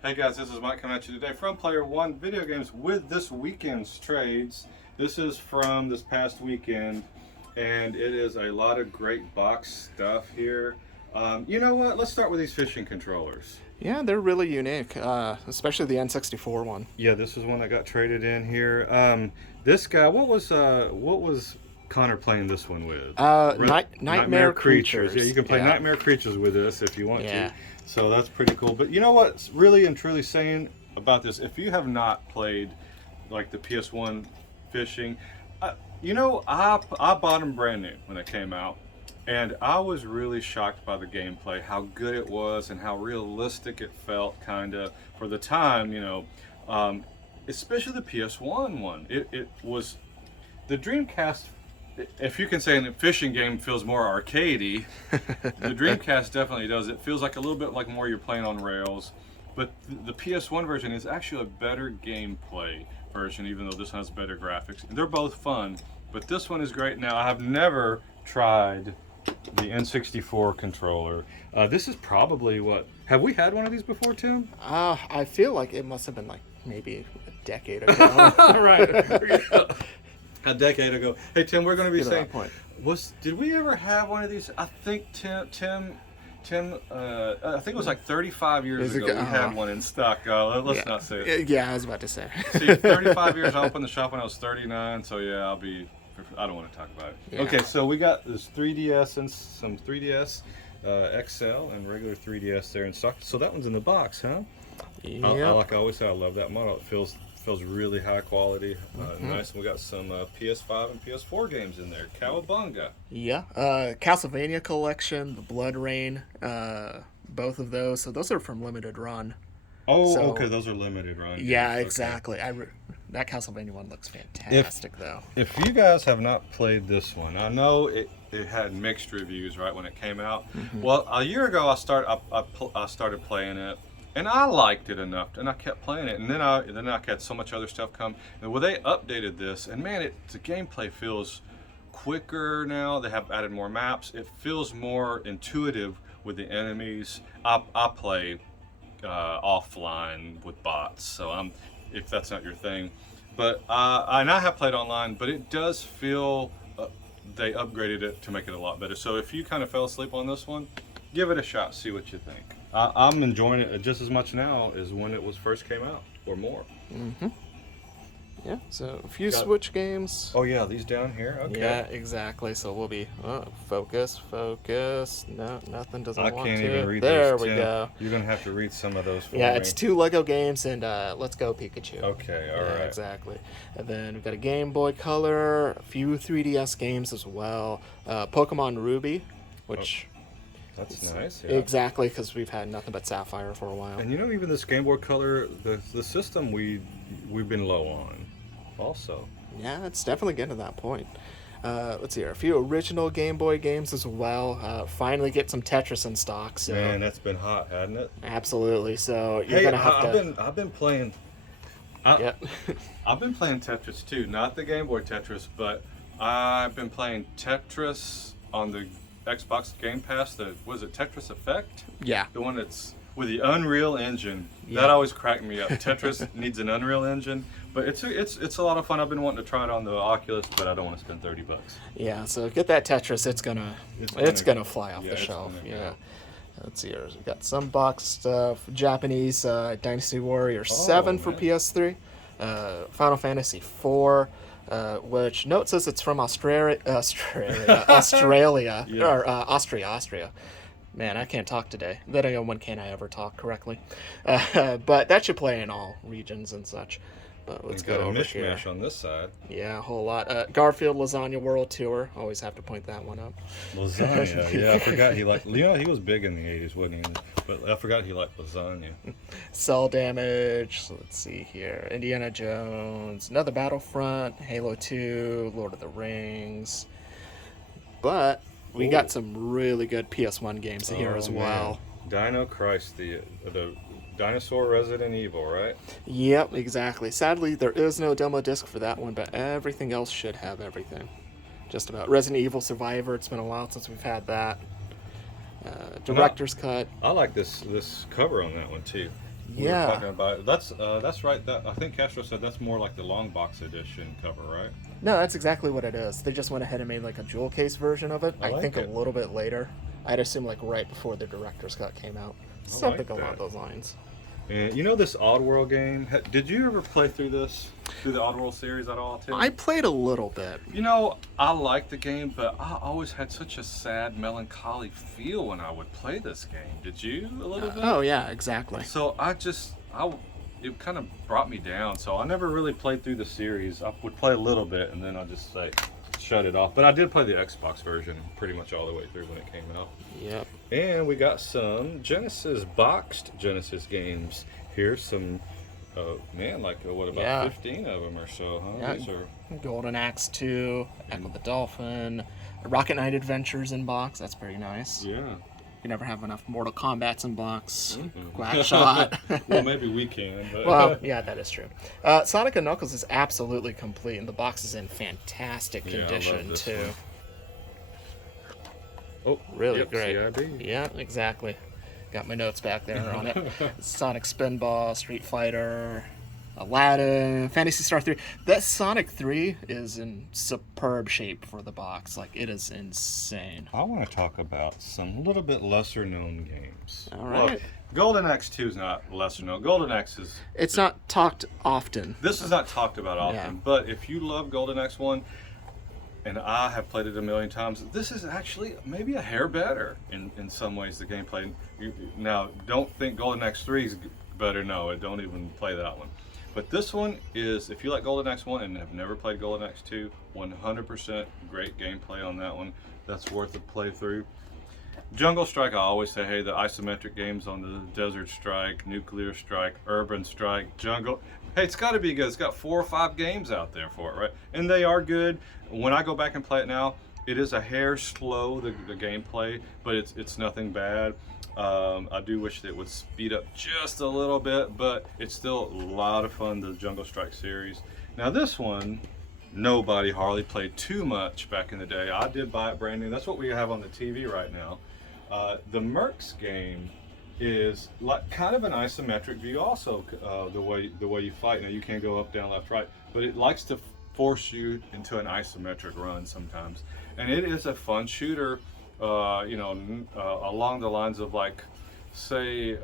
Hey guys, this is Mike coming at you today from Player One Video Games with this weekend's trades. This is from this past weekend, and it is a lot of great box stuff here. You know what? Let's start with these fishing controllers. Yeah, they're really unique, especially the N64 one. Yeah, this is one that got traded in here. This guy, what was Connor playing this one with? Nightmare Creatures. Yeah, you can play Yeah. Nightmare Creatures with this if you want Yeah. to. So that's pretty cool. But you know what's really and truly saying about this? If you have not played like the PS1 fishing, I bought them brand new when it came out, and I was really shocked by the gameplay, how good it was, and how realistic it felt, kind of for the time. Especially the PS1 one. It was the Dreamcast. If you can say a fishing game feels more arcadey, the Dreamcast definitely does. It feels like a little bit like more you're playing on rails. But the PS1 version is actually a better gameplay version, even though this one has better graphics. They're both fun, but this one is great. Now, I have never tried the N64 controller. This is probably have we had one of these before, Tim? I feel like it must have been like maybe a decade ago. Right. A decade ago. Hey Tim, we're going to be saying, that point. Did we ever have one of these? I think Tim. I think it was like 35 years ago we had one in stock. Let's not say it. Yeah, I was about to say. See, 35 years. I opened the shop when I was 39, so yeah, I don't want to talk about it. Yeah. Okay, so we got this 3DS and some 3DS XL and regular 3DS there in stock. So that one's in the box, huh? Yeah. Like I always say, I love that model. It feels really high quality, nice. And we got some PS5 and PS4 games in there. Cowabunga. Yeah. Castlevania Collection, the Blood Rain, both of those. So those are from Limited Run. Oh, So- okay, those are limited run. Yeah, games. Okay. exactly. That Castlevania one looks fantastic, though. If you guys have not played this one, I know it had mixed reviews right when it came out. Well, a year ago I started playing it, and I liked it enough, and I kept playing it. And then I had so much other stuff come. And well, they updated this, and man, the gameplay feels quicker now. They have added more maps. It feels more intuitive with the enemies. I play offline with bots, so if that's not your thing, but and I have played online, but it does feel they upgraded it to make it a lot better. So if you kind of fell asleep on this one, give it a shot, see what you think. I'm enjoying it just as much now as when it first came out, or more. Yeah, so a few Switch games. Oh yeah, these down here. Okay. Yeah, exactly. So we'll be focus. No, nothing doesn't I want can't to. even read there those. we Tim. go. You're gonna have to read some of those for Yeah, me. it's 2 Lego games and Let's Go Pikachu. Okay, all right. Exactly. And then we've got a Game Boy Color, a few 3DS games as well. Pokemon Ruby, which That's nice. Yeah. exactly because we've had nothing but Sapphire for a while. And even this Game Boy Color, the system we've been low on, also. Yeah, it's definitely getting to that point. Let's see here. A few original Game Boy games as well. Finally get some Tetris in stock. So Man, that's been hot, hasn't it? absolutely. So you're gonna have to. I've been playing. Yep. I've been playing Tetris too, not the Game Boy Tetris, but I've been playing Tetris on the Xbox Game Pass. Was it Tetris Effect? Yeah. The one that's with the Unreal Engine. Yeah. That always cracked me up. Tetris needs an Unreal Engine, but it's a lot of fun. I've been wanting to try it on the Oculus, but I don't want to spend $30. Yeah. So get that Tetris. It's gonna fly off yeah, the it's shelf. gonna Yeah. go. Let's see here. We've got some box stuff. Japanese Dynasty Warrior 7 for man. PS3. Final Fantasy 4. Which note says it's from Australia, Yeah. or Austria. Man, I can't talk today. Then again, when can I ever talk correctly? But that should play in all regions and such. But let's We've go got a over here. mishmash on this side. Yeah, a whole lot. Garfield Lasagna World Tour. Always have to point that one up. Lasagna. Yeah, I forgot he liked. He was big in the '80s, wasn't he? But I forgot he liked lasagna. Cell Damage. So let's see here. Indiana Jones. Another Battlefront. Halo 2. Lord of the Rings. But we got some really good PS1 games here as well. Man. Dino Christ, the dinosaur Resident Evil, right? Yep, exactly. Sadly, there is no demo disc for that one, but everything else should have everything. Just about. Resident Evil Survivor. It's been a while since we've had that. Director's cut. I like this cover on that one too. we Yeah. were talking about. That's right. That I think Castro said that's more like the long box edition cover, right? No, that's exactly what it is. They just went ahead and made like a jewel case version of it. I like think it. a little bit later. I'd assume like right before the director's cut came out. Something like along that. those lines. And you know this Oddworld game? Did you ever play through the Oddworld series at all, Tim? I played a little bit. You know, I like the game, but I always had such a sad, melancholy feel when I would play this game. Did you a little bit? Oh yeah, exactly. So it kind of brought me down. So I never really played through the series. I would play a little bit, and then I'd just shut it off. But I did play the Xbox version pretty much all the way through when it came out. Yep. And we got some boxed Genesis games. Here's some, what about Yeah. 15 of them or so, huh? Yeah. These are, Golden Axe 2, Echo the Dolphin, Rocket Knight Adventures in box. That's pretty nice. yeah. You never have enough Mortal Kombat's in box. Mhm. Quack Shot. Well, maybe we can. But Well, yeah, that is true. Sonic and Knuckles is absolutely complete, and the box is in fantastic Yeah, I love condition this too. one. Oh, Really yep, great. CIB. Yeah, exactly. Got my notes back there on it. Sonic Spinball, Street Fighter, Aladdin, Phantasy Star 3. That Sonic 3 is in superb shape for the box. Like, it is insane. I want to talk about some little bit lesser known games. All right. Well, Golden Axe 2 is not lesser known. Golden Axe is. It's not talked often. This is not talked about often, Yeah. but if you love Golden Axe 1, and I have played it a million times, this is actually maybe a hair better in some ways, the gameplay. Now, don't think Golden Axe 3 is better. No, don't even play that one. But this one is, if you like Golden Axe 1 and have never played Golden Axe 2, 100% great gameplay on that one. That's worth a playthrough. Jungle Strike, I always say, hey, the isometric games on the Desert Strike, Nuclear Strike, Urban Strike, Jungle. Hey, it's got to be good. It's got 4 or 5 games out there for it, right? And they are good. When I go back and play it now, it is a hair slow, the gameplay, but it's nothing bad. I do wish that it would speed up just a little bit, but it's still a lot of fun, the Jungle Strike series. Now this one, nobody hardly played too much back in the day. I did buy it brand new. That's what we have on the TV right now. The Mercs game is like kind of an isometric view also, the way you fight. Now you can't go up, down, left, right, but it likes to force you into an isometric run sometimes. And it is a fun shooter, along the lines of like, say,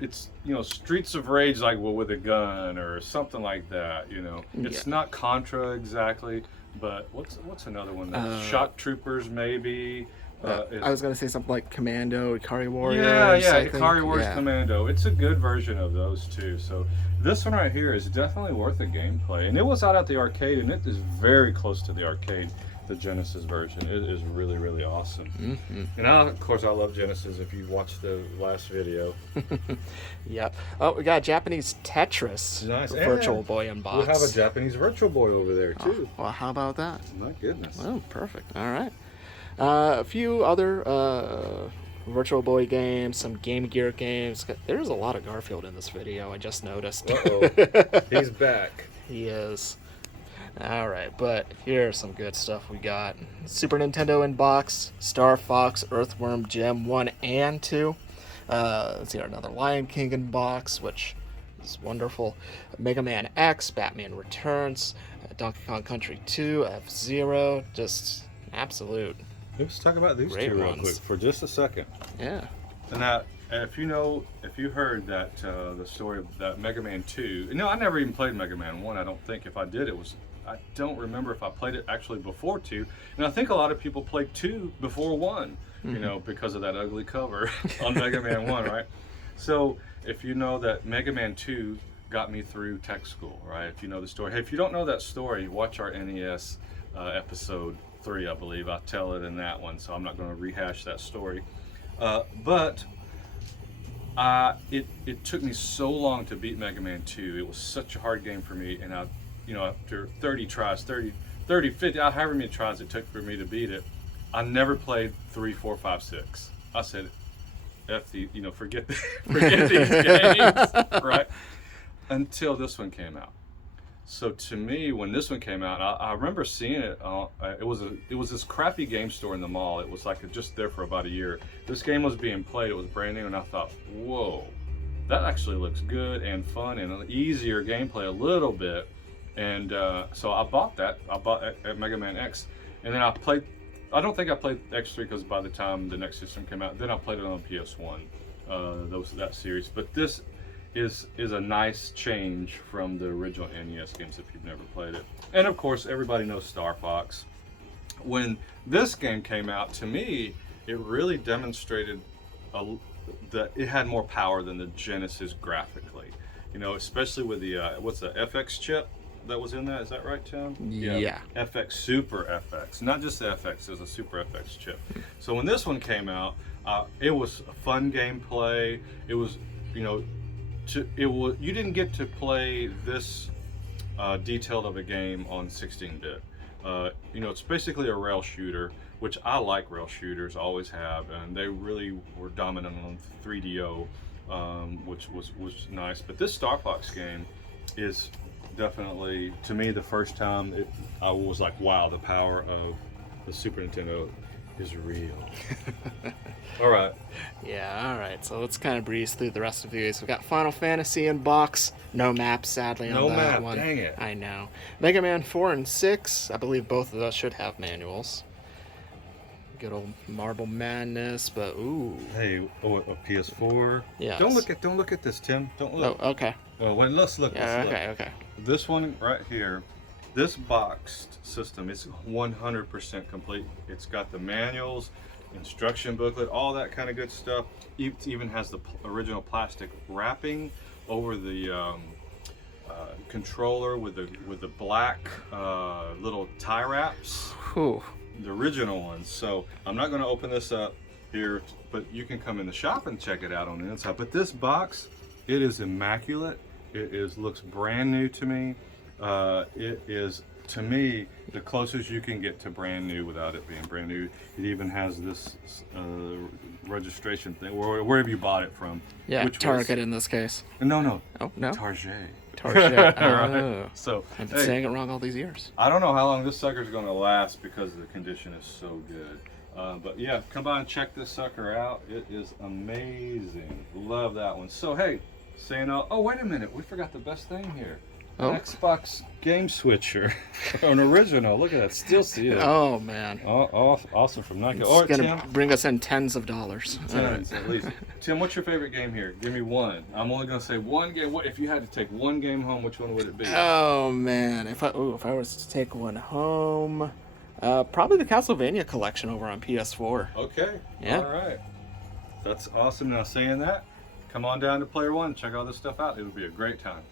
it's, Streets of Rage, like with a gun or something like that, It's Yeah. not Contra exactly, but what's another one? Shock Troopers maybe. I was going to say something like Commando, Ikari Warriors. Yeah, I think. Ikari Warriors Yeah. Commando. It's a good version of those too. So this one right here is definitely worth a gameplay. And it was out at the arcade, and it is very close to the arcade, the Genesis version. It is really, really awesome. Mm-hmm. And of course, I love Genesis if you watched the last video. Yep. Oh, we got Japanese Tetris Nice. Virtual And Boy in box. We'll have a Japanese Virtual Boy over there too. Well, how about that? My goodness. Oh, perfect. All right. A few other Virtual Boy games, some Game Gear games. There's a lot of Garfield in this video, I just noticed. Uh-oh. He's back. He is. All right, but here's some good stuff we got. Super Nintendo in box, Star Fox, Earthworm Jim 1 and 2. Let's see, another Lion King in box, which is wonderful. Mega Man X, Batman Returns, Donkey Kong Country 2, F-Zero, just absolute. Let's talk about these Great two real ones. quick for just a second. Yeah. And that, if you heard that the story of that Mega Man 2. No, I never even played Mega Man 1. I don't think. If I did, I don't remember if I played it actually before 2. And I think a lot of people played 2 before 1. Because of that ugly cover on Mega Man 1, right? So if you know that Mega Man 2 got me through tech school, right? If you know the story. Hey, if you don't know that story, watch our NES episode 3, I believe. I tell it in that one, so I'm not going to rehash that story. But it took me so long to beat Mega Man 2. It was such a hard game for me, and after 30 tries, 50, however many tries it took for me to beat it, I never played 3, 4, 5, 6. I said, F the, forget these games, right? Until this one came out. So to me, when this one came out, I remember seeing it. It was this crappy game store in the mall. It was like just there for about a year. This game was being played. It was brand new, and I thought, whoa, that actually looks good and fun and an easier gameplay a little bit. And so I bought that. I bought at Mega Man X, and then I played. I don't think I played X3 because by the time the next system came out, then I played it on PS1. That series, but this is a nice change from the original NES games if you've never played it. And of course, everybody knows Star Fox. When this game came out, to me, it really demonstrated that it had more power than the Genesis graphically. You know, especially with the what's the FX chip that was in that? Is that right, Tim? Yeah. FX, Super FX, not just the FX. It was a Super FX chip. So when this one came out, it was a fun gameplay. It was, you know, you didn't get to play this detailed of a game on 16-bit. You know, it's basically a rail shooter, which I like rail shooters, always have, and they really were dominant on 3DO, which was nice. But this Star Fox game is definitely, to me, the first time I was like, wow, the power of the Super Nintendo is real. All right. Yeah, all right. So let's kind of breeze through the rest of these. We've got Final Fantasy in box. No map, sadly, on No that map, one. dang it. I know. Mega Man 4 and 6. I believe both of those should have manuals. Good old Marble Madness, but ooh. Hey, a PS4. Yes. Don't look at this, Tim. Don't Oh, look. okay. Well, let's look. Yeah, let's okay, look. okay. This one right here, this boxed system is 100% complete. It's got the manuals, instruction booklet, all that kind of good stuff. It even has the original plastic wrapping over the controller with the black little tie wraps. Whew. The original ones. So I'm not going to open this up here, but you can come in the shop and check it out on the inside. But this box, it is immaculate. It looks brand new to me. It is, to me, the closest you can get to brand new without it being brand new. It even has this registration thing, or wherever you bought it from. Yeah, which Target in this case. No. Oh, no? Target. Target. Right. Oh. So I've been saying it wrong all these years. I don't know how long this sucker's going to last because the condition is so good. But yeah, come by and check this sucker out. It is amazing. Love that one. So hey, saying oh wait a minute, we forgot the best thing here. Oh. An Xbox game switcher, an original. Look at that, still see it. Oh man. Awesome from Nike. It's Or gonna Tim, bring us in tens of dollars. tens at least. Tim, what's your favorite game here? Give me one. I'm only gonna say one game. What if you had to take one game home? Which one would it be? Oh man, if I was to take one home, probably the Castlevania collection over on PS4. Okay. Yeah. All right. That's awesome. Now saying that, come on down to Player One. Check all this stuff out. It would be a great time.